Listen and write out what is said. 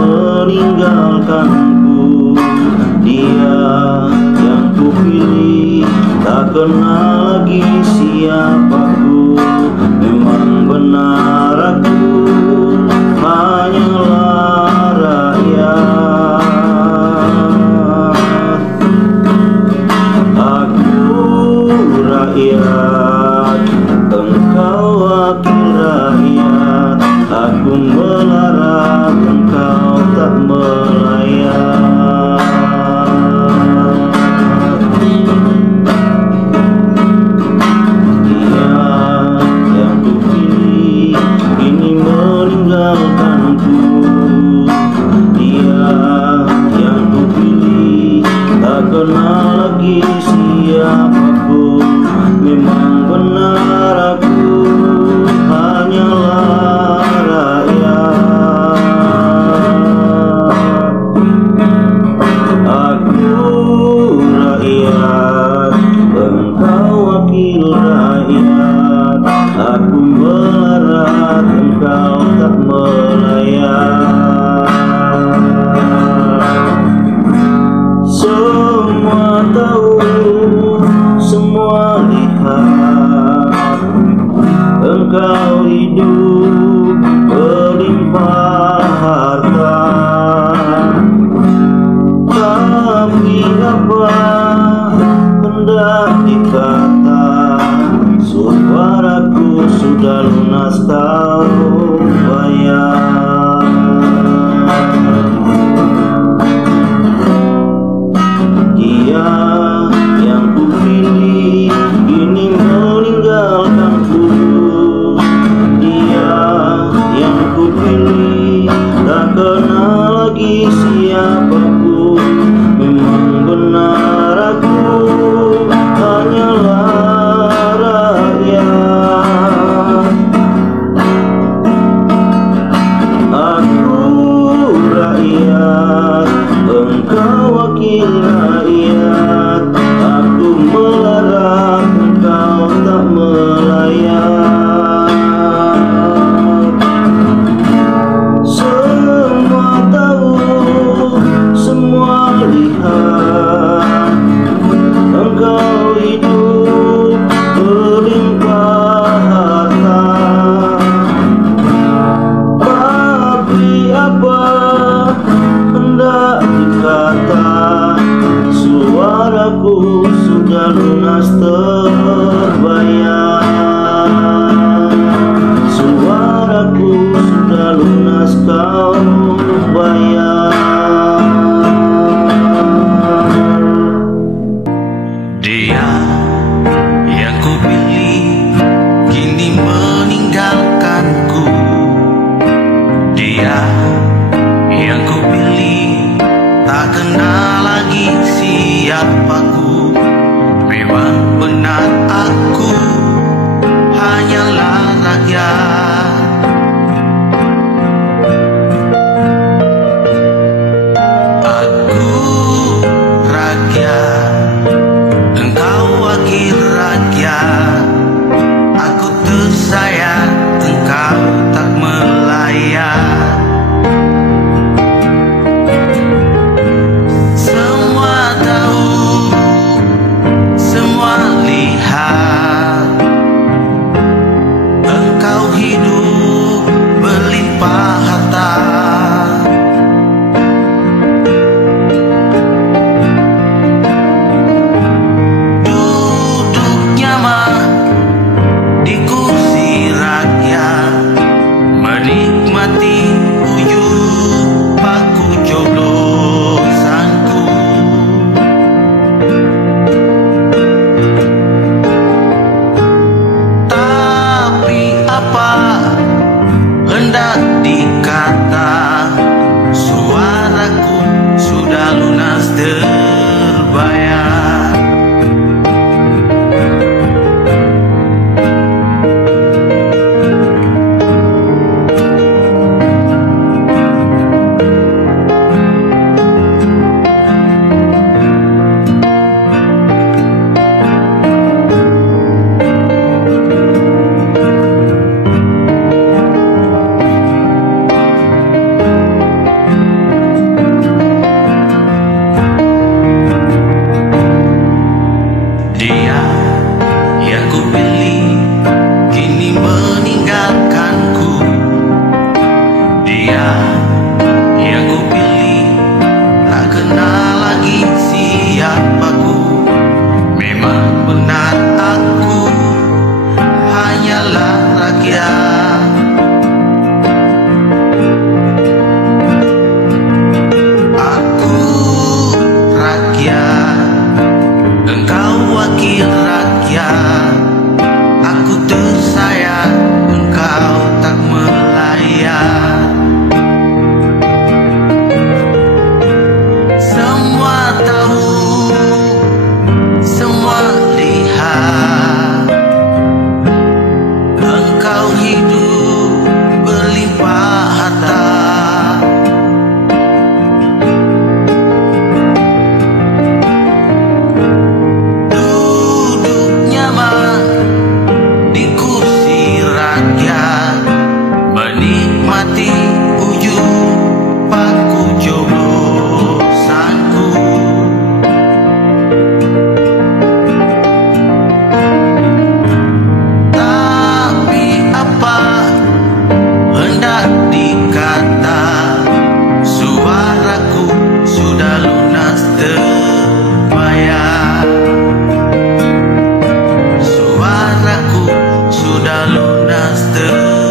meninggalkanku. Dia yang kupilih tak kenal lagi siapaku. Memang benar aku hanyalah rakyat. Aku rakyat, engkau wakil rakyat. Aku melarat, engkau tak melayat. Dia yang kupilih kini meninggalkanku. Dia yang kupilih tak kenal lagi siapaku. Memang benar aku hanyalah rakyat. Engkau wakil rakyat. Aku melarat, engkau tak melayat. Semua tahu, semua lihat, engkau hidup berlimpah harta. Tapi apa hendak dikata, suaraku sudah lunas kau bayar. Dia yang kupilih kini meninggalkanku. Dia yang kupilih tak kenal lagi siapaku. Memang benar aku hanyalah rakyat. Aku rakyat, engkau wakil rakyat. Aku melarat, engkau tak melayat. Semua tahu, semua lihat, engkau hidup berlimpah harta. Tapi apa hendak dikata, suaraku sudah lunas terbayar. Suaraku sudah lunas kau bayar. Dia yang kupilih kini meninggalkanku. Dia yang kupilih tak kenal lagi siapaku. Memang benar aku hanyalah rakyat. Aku rakyat, engkau wakil rakyat. Aku tersayat, engkau tak melayat. Semua tahu, semua lihat, engkau hidup berlimpah harta. Duduk nyaman di kursi rakyat, menikmati uyuh paku coblosanku. Tapi apa hendak dikata, suaraku sudah lunas terbayar. lunas.